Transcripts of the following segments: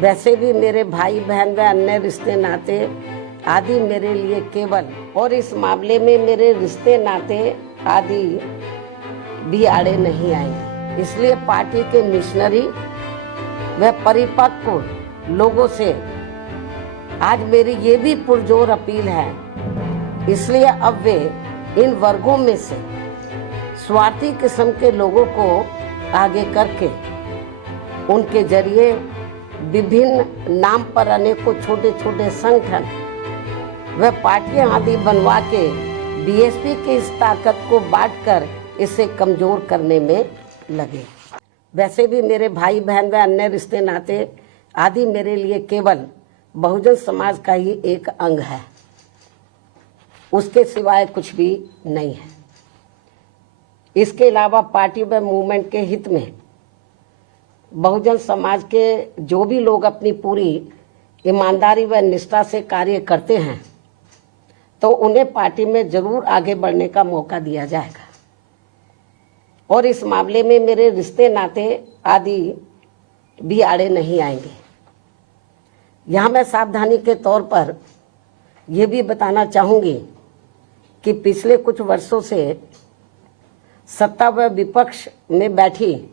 वैसे भी मेरे भाई बहन व अन्य रिश्ते नाते आदि मेरे लिए केवल, और इस मामले में मेरे रिश्ते नाते आदि भी आड़े नहीं आएंगे। इसलिए पार्टी के मिशनरी व परिपक्व लोगों से आज मेरी ये भी पुरजोर अपील है, इसलिए अब वे इन वर्गों में से स्वार्थी किस्म के लोगों को आगे करके उनके जरिए विभिन्न नाम पर अनेकों छोटे छोटे संगठन व पार्टियां आदि बनवा के बीएसपी की इस ताकत को बांटकर इसे कमजोर करने में लगे। वैसे भी मेरे भाई बहन व अन्य रिश्ते नाते आदि मेरे लिए केवल बहुजन समाज का ही एक अंग है, उसके सिवाय कुछ भी नहीं है। इसके अलावा पार्टी व मूवमेंट के हित में बहुजन समाज के जो भी लोग अपनी पूरी ईमानदारी व निष्ठा से कार्य करते हैं तो उन्हें पार्टी में जरूर आगे बढ़ने का मौका दिया जाएगा, और इस मामले में मेरे रिश्ते नाते आदि भी आड़े नहीं आएंगे। यहाँ मैं सावधानी के तौर पर यह भी बताना चाहूँगी कि पिछले कुछ वर्षों से सत्ता व विपक्ष में बैठी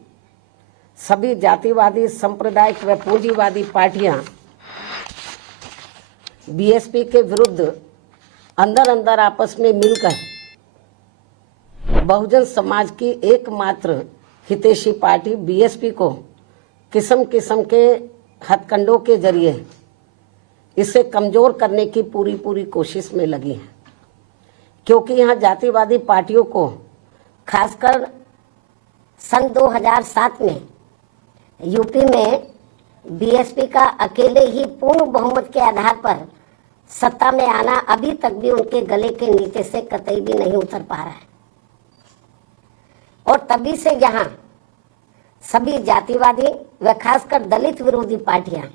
सभी जातिवादी, सांप्रदायिक व पूंजीवादी पार्टियां बीएसपी के विरुद्ध अंदर अंदर आपस में मिलकर बहुजन समाज की एकमात्र हितैषी पार्टी बीएसपी को किस्म किस्म के हथकंडों के जरिए इसे कमजोर करने की पूरी कोशिश में लगी है, क्योंकि यहाँ जातिवादी पार्टियों को खासकर सन 2007 में यूपी में बीएसपी का अकेले ही पूर्ण बहुमत के आधार पर सत्ता में आना अभी तक भी उनके गले के नीचे से कतई भी नहीं उतर पा रहा है, और तभी से यहाँ सभी जातिवादी व खासकर दलित विरोधी पार्टियां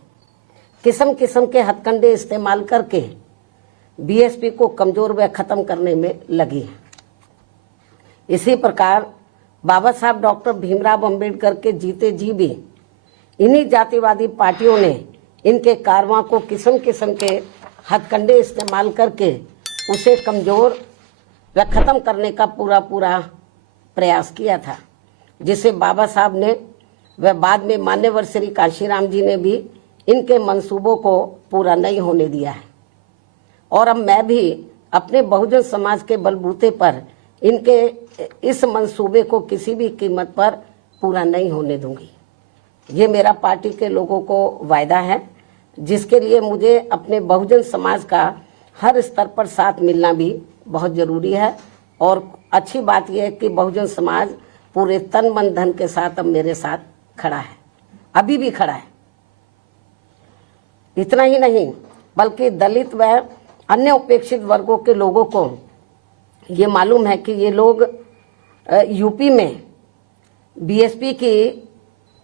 किस्म किस्म के हथकंडे इस्तेमाल करके बीएसपी को कमजोर व खत्म करने में लगी है। इसी प्रकार बाबा साहब डॉक्टर भीमराव अंबेडकर के जीते जी भी इन्हीं जातिवादी पार्टियों ने इनके कारवां को किस्म किस्म के हथकंडे इस्तेमाल करके उसे कमजोर व खत्म करने का पूरा प्रयास किया था, जिसे बाबा साहब ने व बाद में मान्यवर श्री कांशीराम जी ने भी इनके मंसूबों को पूरा नहीं होने दिया है। और अब मैं भी अपने बहुजन समाज के बलबूते पर इनके इस मंसूबे को किसी भी कीमत पर पूरा नहीं होने दूंगी। ये मेरा पार्टी के लोगों को वायदा है, जिसके लिए मुझे अपने बहुजन समाज का हर स्तर पर साथ मिलना भी बहुत जरूरी है। और अच्छी बात यह है कि बहुजन समाज पूरे तन मन धन के साथ अब मेरे साथ खड़ा है, अभी भी खड़ा है। इतना ही नहीं बल्कि दलित व अन्य उपेक्षित वर्गों के लोगों को ये मालूम है कि ये लोग यूपी में बीएसपी की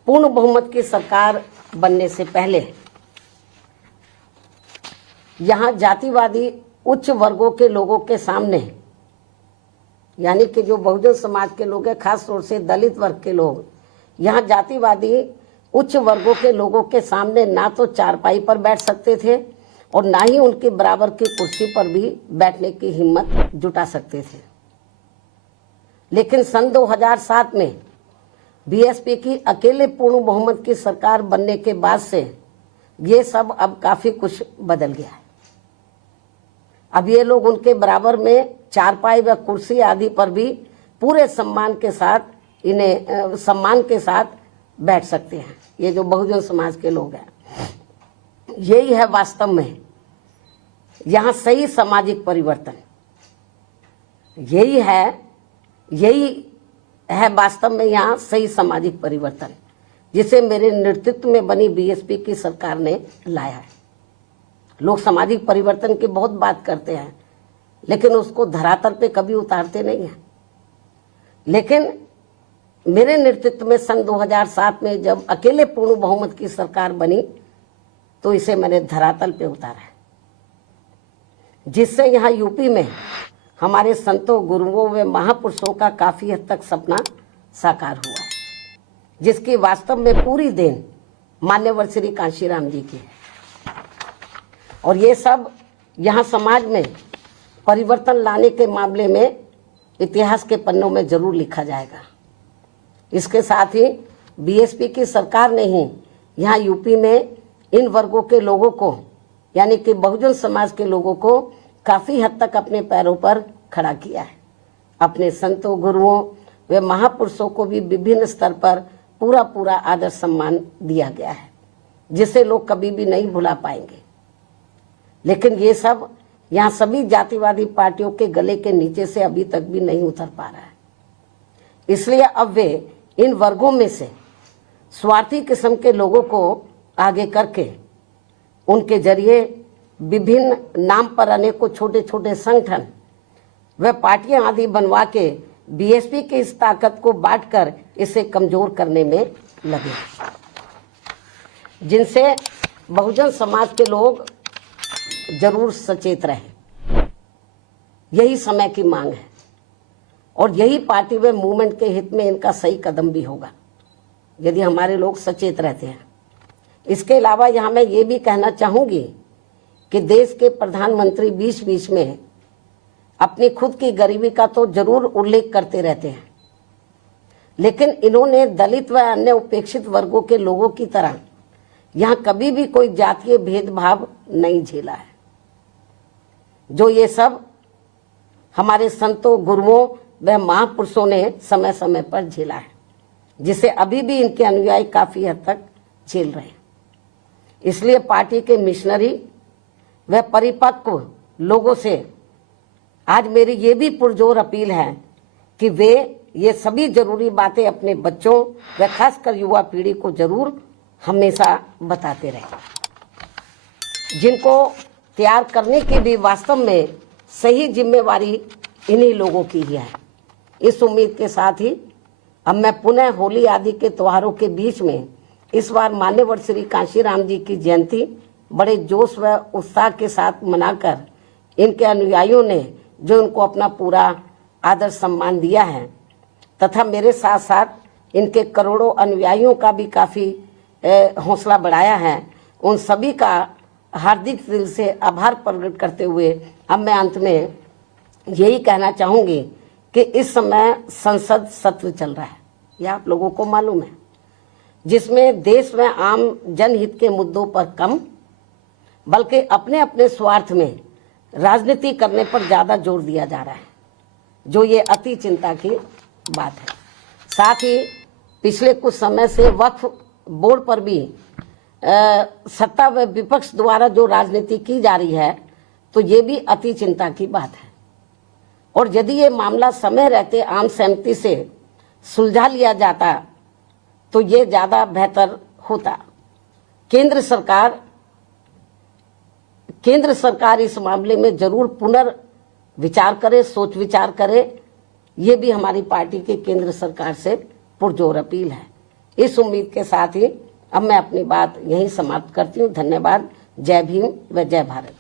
पूर्ण बहुमत की सरकार बनने से पहले यहाँ जातिवादी उच्च वर्गों के लोगों के सामने, यानी कि जो बहुजन समाज के लोग हैं, खास तौर से दलित वर्ग के लोग, यहाँ जातिवादी उच्च वर्गों के लोगों के सामने ना तो चारपाई पर बैठ सकते थे और ना ही उनके बराबर की कुर्सी पर भी बैठने की हिम्मत जुटा सकते थे। लेकिन सन 2007 में बीएसपी की अकेले पूर्ण बहुमत की सरकार बनने के बाद से ये सब अब काफी कुछ बदल गया है। अब ये लोग उनके बराबर में चारपाई व कुर्सी आदि पर भी पूरे सम्मान के साथ बैठ सकते हैं। ये जो बहुजन समाज के लोग हैं, यही है वास्तव में यहाँ सही सामाजिक परिवर्तन। यही है वास्तव में यहाँ सही सामाजिक परिवर्तन, जिसे मेरे नेतृत्व में बनी बीएसपी की सरकार ने लाया है। लोग सामाजिक परिवर्तन की बहुत बात करते हैं, लेकिन उसको धरातल पे कभी उतारते नहीं हैं। लेकिन मेरे नेतृत्व में सन 2007 में जब अकेले पूर्ण बहुमत की सरकार बनी तो इसे मैंने धरातल पे उतारा है, जिससे यहाँ यूपी में हमारे संतों, गुरुओं व महापुरुषों का काफी हद तक सपना साकार हुआ है, जिसकी वास्तव में पूरी देन मान्यवर श्री कांशीराम जी की। और ये सब यहाँ समाज में परिवर्तन लाने के मामले में इतिहास के पन्नों में जरूर लिखा जाएगा। इसके साथ ही बीएसपी की सरकार ने ही यहाँ यूपी में इन वर्गों के लोगों को, यानी कि बहुजन समाज के लोगों को काफी हद तक अपने पैरों पर खड़ा किया है। अपने संतों, गुरुओं व महापुरुषों को भी विभिन्न स्तर पर पूरा आदर सम्मान दिया गया है, जिसे लोग कभी भी नहीं भुला पाएंगे। लेकिन ये सब यहाँ सभी जातिवादी पार्टियों के गले के नीचे से अभी तक भी नहीं उतर पा रहा है। इसलिए अब वे इन वर्गों में से स्वार्थी किस्म के लोगों को आगे करके उनके जरिए विभिन्न नाम पर अनेकों छोटे छोटे संगठन व पार्टियां आदि बनवा के बीएसपी की इस ताकत को बांटकर इसे कमजोर करने में लगे, जिनसे बहुजन समाज के लोग जरूर सचेत रहे। यही समय की मांग है और यही पार्टी व मूवमेंट के हित में इनका सही कदम भी होगा यदि हमारे लोग सचेत रहते हैं। इसके अलावा यहाँ मैं ये भी कहना चाहूंगी कि देश के प्रधानमंत्री बीच बीच में अपनी खुद की गरीबी का तो जरूर उल्लेख करते रहते हैं, लेकिन इन्होंने दलित व अन्य उपेक्षित वर्गों के लोगों की तरह यहाँ कभी भी कोई जातीय भेदभाव नहीं झेला है, जो ये सब हमारे संतों, गुरुओं व महापुरुषों ने समय समय पर झेला है, जिसे अभी भी इनके अनुयायी काफी हद तक झेल रहे हैं। इसलिए पार्टी के मिशनरी व परिपक्व लोगों से आज मेरी ये भी पुरजोर अपील है कि वे ये सभी जरूरी बातें अपने बच्चों व खासकर युवा पीढ़ी को जरूर हमेशा बताते रहें, जिनको तैयार करने की भी वास्तव में सही जिम्मेवारी इन्हीं लोगों की ही है। इस उम्मीद के साथ ही अब मैं पुनः होली आदि के त्योहारों के बीच में इस बार मान्यवर श्री कांशीराम जी की जयंती बड़े जोश व उत्साह के साथ मनाकर इनके अनुयायियों ने जो उनको अपना पूरा आदर सम्मान दिया है तथा मेरे साथ साथ इनके करोड़ों अनुयायियों का भी काफ़ी हौसला बढ़ाया है, उन सभी का हार्दिक दिल से आभार प्रकट करते हुए अब मैं अंत में यही कहना चाहूँगी कि इस समय संसद सत्र चल रहा है, यह आप लोगों को मालूम है, जिसमें देश में आम जनहित के मुद्दों पर कम बल्कि अपने अपने स्वार्थ में राजनीति करने पर ज़्यादा जोर दिया जा रहा है, जो ये अति चिंता की बात है। साथ ही पिछले कुछ समय से वक्फ बोर्ड पर भी सत्ता व विपक्ष द्वारा जो राजनीति की जा रही है, तो ये भी अति चिंता की बात है। और यदि ये मामला समय रहते आम सहमति से सुलझा लिया जाता तो ये ज़्यादा बेहतर होता। केंद्र सरकार इस मामले में जरूर पुनर्विचार करे, सोच विचार करे, ये भी हमारी पार्टी की केंद्र सरकार से पुरजोर अपील है। इस उम्मीद के साथ ही अब मैं अपनी बात यहीं समाप्त करती हूँ। धन्यवाद। जय भीम व जय भारत।